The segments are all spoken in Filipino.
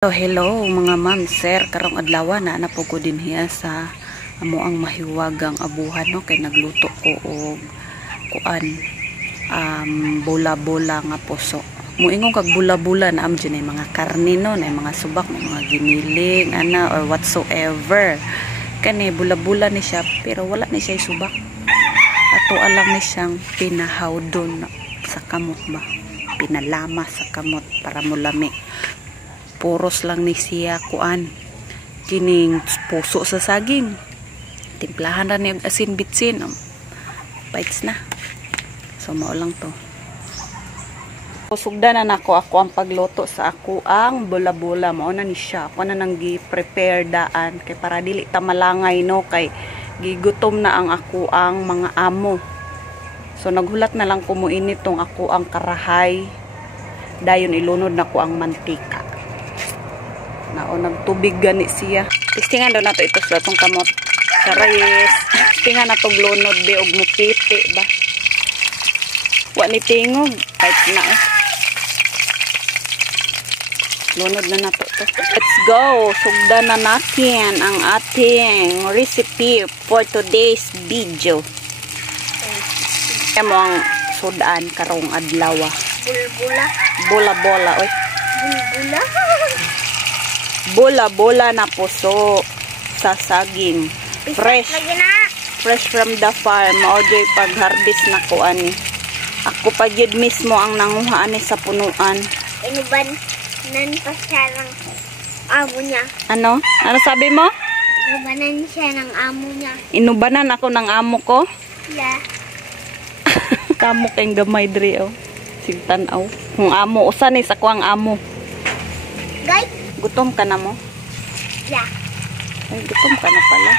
Hello mga ma'am, sir, karong adlaw na po ko din hiya sa amo ang mahiwagang abuhan no kay nagluto ko og kuan bola-bola nga puso. Muingon kag bola-bola na am dyan ay mga karne no, na mga subak, na mga giniling or whatsoever. Kani bola-bola ni siya pero wala ni siya subak. Ato alang ni siyang pinahawdon sa kamot ba. Pinalama sa kamot para mulami. Puros lang ni siya kuan kining puso sa saging, timplahan ra ni asin bitsin, bites na. So mao lang to. Sugdan na nako ako ang pagluto sa ako ang bola-bola. Mao na ni siya, ako na nang gi-prepare daan kay para dili ta malangay no, kay gigutom na ang ako ang mga amo. So naghulat na lang ko mo init tong ako ang karahay, dayon ilunod na ko ang mantika. Nagtubig gani siya. Tistingan daw nato ito sa itong kamot. Sarayes. Tingan na itong lunod di og mupiti ba. Wa ni tingog. Kahit na lunod na nato to. Let's go. Sugdan na natin ang ating recipe for today's video. Kaya mo ang sudan karong adlaw. Bulbula. Bola-bola. Oy. Bulbula. Bola-bola na puso sa saging. Fresh. Fresh from the farm. Maojoy pag-harvest na ko ani. Ako pa jud mismo ang nanguha ani sa punuan. Inuban nan pa siya ng amo niya. Ano? Ano sabi mo? Inubanan siya ng amo niya. Inubanan ako ng amo ko? Yeah. Kamo kayong gamay diri oh. Sigtan aw. Kung amo usa ni sa ko ang amo. Guys, gutom ka na mo? Yeah. Ay, gutom ka na pala.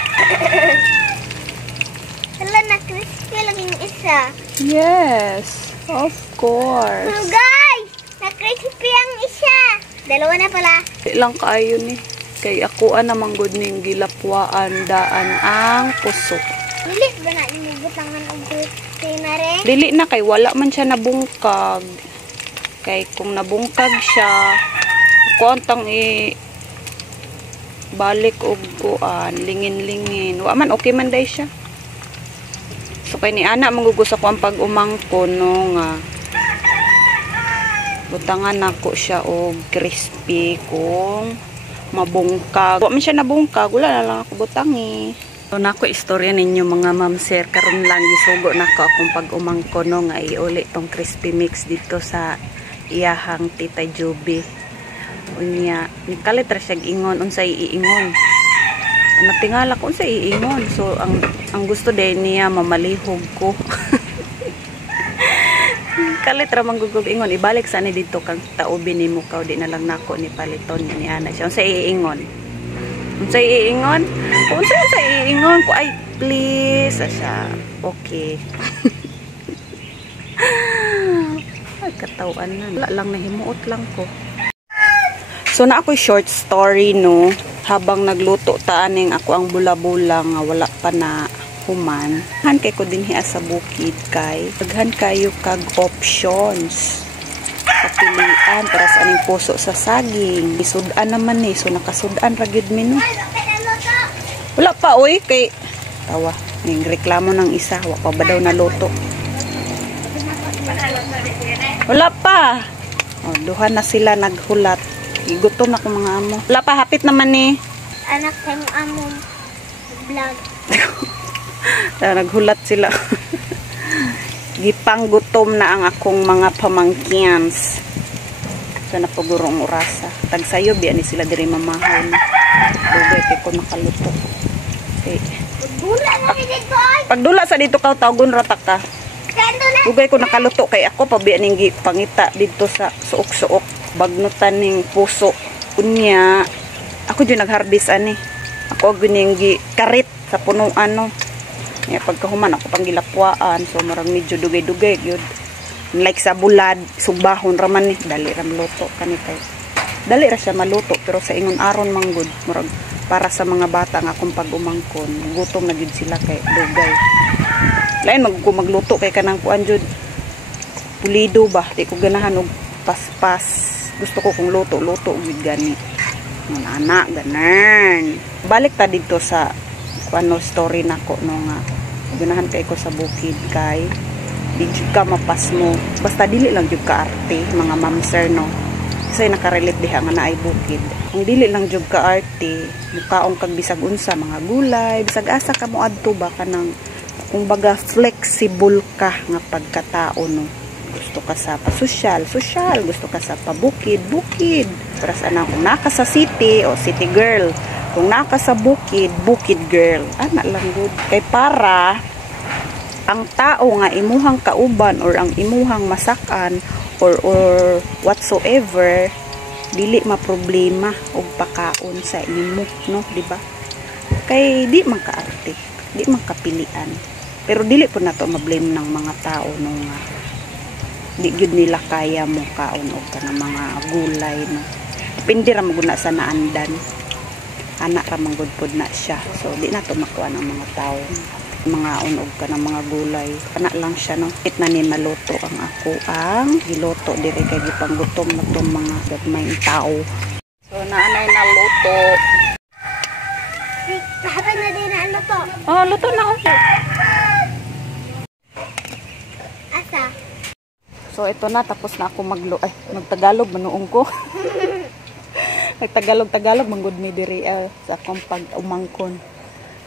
Hala, na-crispy lang yung isa. Yes, of course. Oh, guys! Na-crispy ang isa. Dalawa na pala. Ilang kaayo ni. Kay ako namang good ning gilapwaan daan ang puso. Dili ba na inubutangan ang crispy na rin? Dili na kay wala man siya nabungkag. Kay kung nabungkag siya, kuantang balik og kuan lingin-lingin wa man okay man day siya. So kay ni ana manggugos ako ang pag-umangkon no nga butangan nako siya og crispy kung mabungkag. Wa man siya nabungkag, wala na lang ako butangi. So nako istorya ninyo mga ma'am sir, karon lang gisugo nako akong pag-umangkon no nga iuli tong crispy mix dito sa iyahang Tita Juby. Unya nikalit ra siya ingon unsay iingon. Natingala ko unsay iingon. So ang gusto din niya mamalihog ko. Kalit ra manggugog ingon ibalik sa ni dito kang taubi nimo kaw di na lang nako ni paliton ni ana siya. Unsay iingon? Unsay iingon? Unsay iingon ko ay please siya. Okay. Ay katawan na. Wala lang nahimuot lang ko. So na ako'y short story no, habang nagluto taaning ako ang bula-bula nga wala pa na human. Han kay ko din hiya sa bukid kay daghan kayo kag options. Kapilian para sa aning puso sa saging. Isudan naman ni, so nakasudan ra gyud mi no. Wala pa oy kay tawa ning reklamo ng isa, wa pa ba daw naluto. Wala pa. Oh, duha na sila naghulat. Gutom na ko mga amo. Wala pa, hapit naman ni. Anak ng among vlog. Naghulat sila. Gipang gutom na ang akong mga pamangkians. So napagurong orasa. Tagsayo biya ni sila diri mamahon. Dugay kay ko nakaluto. Okay. Pagdula sa dito ka tawgon ratak ka. Dugay ko nakaluto kay ako pa biya ning pangita dito sa suok-suok. Bagnutan ning puso unya ako din nagharvest ani ako gining karit sa punuan no nya pagkahuman ako pang gilapwaan so marang medyo dugay-dugay gyud like sa bulad subahon ra man ni dali ra maluto kani kay dali ra siya maluto pero sa ingon aron manggod murag para sa mga bata nga akong pag-umangkon gutom na gyud sila kay dugay lain magluto kay kanang kuan jud pulido ba di ko ganahan og paspas. Gusto ko kung luto-luto gid gani. Anak, ganun. Balik ta dito sa story nako no nga. Ganahan kay ko sa bukid kay di jud ka mapas mo. Basta dili lang jud ka arte, mga ma'am sir no. Kasi nakarelate diha nga naay bukid. Ang dili lang jud ka arte, mukaong kag bisag unsa mga gulay, bisag asa ka mo adto ba kanang kumbaga flexible ka nga pagkatao no. Gusto ka sa pasosyal, sosyal, gusto ka sa pabukid, bukid. Para sa anang kung naka sa city o city girl, kung naka sa bukid, bukid girl. Ana lang good. Kay para ang tao nga imuhang kauban or ang imuhang masakan or whatsoever dili maproblema og pakaon sa imo no, di ba? Kay di man kaarte, di man kapilian. Pero dili po na to mablame ng mga tao no nga di gyud nila kaya mo kaon og kanang mga gulay no. Depende ra maguna sa naandan. Anak ra man gud pod na siya. So di na to makuha ng mga tao mga unog ka ng mga gulay. Anak lang siya no. It na ni maluto ang ako ang giluto diri kay gipanggutom na tong mga gagmay tao. So naanay na luto. Sabi na din na luto. Oh, luto na ako. Asa? So ito na, tapos na ako magtagalog manuong ko. Nagtagalog manggod mi diri sa akong pag-umangkon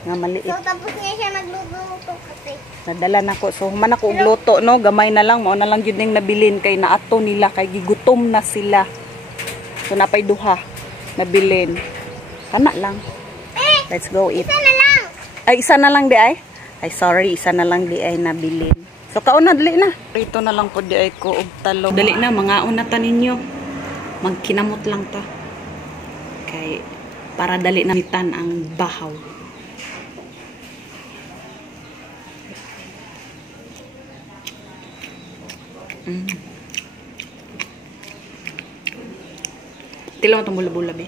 nga maliit. So tapos niya siya nagluto kasi. Nadala na ko. So human ako og luto no, gamay na lang, mao na lang jud ning nabilin kay naato nila kay gigutom na sila. So napay duha nabilin. Kana lang. Let's go eat. Isa na lang. Ay isa na lang di ay. Ay sorry, isa na lang di ay nabilin. So kaon na dali na. Ito na lang po di ay ko og talong. Dali na mga una ta ninyo. Magkinamot lang ta. Kay para dali na mitan ang bahaw. Tila mo itong bula-bula be.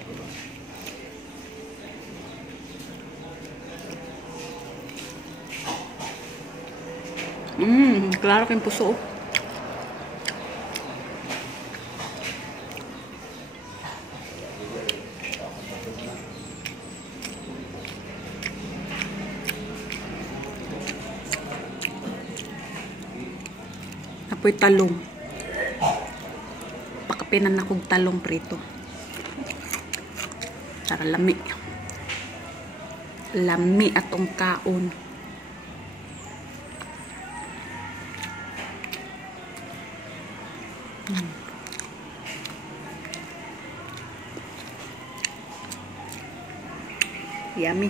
Klaro kayong puso. Apoy talong. Pakapinan akong talong prito. Para lami. Lami atong kaon. Yummy.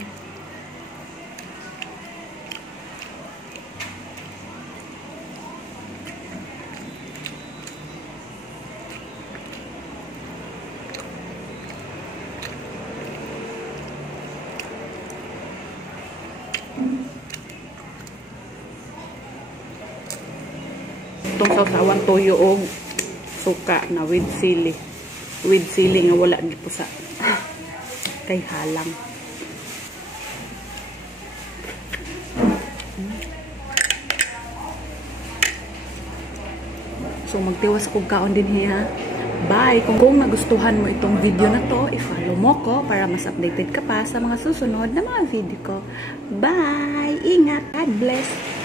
Itong sausawan toyo o suka na with sili. With sili nga wala dito sa kay halang. So magtiwas kong kaon din hiya. Bye! Kung nagustuhan mo itong video na to, i-follow mo ko para mas updated ka pa sa mga susunod na mga video ko. Bye! Ingat! God bless!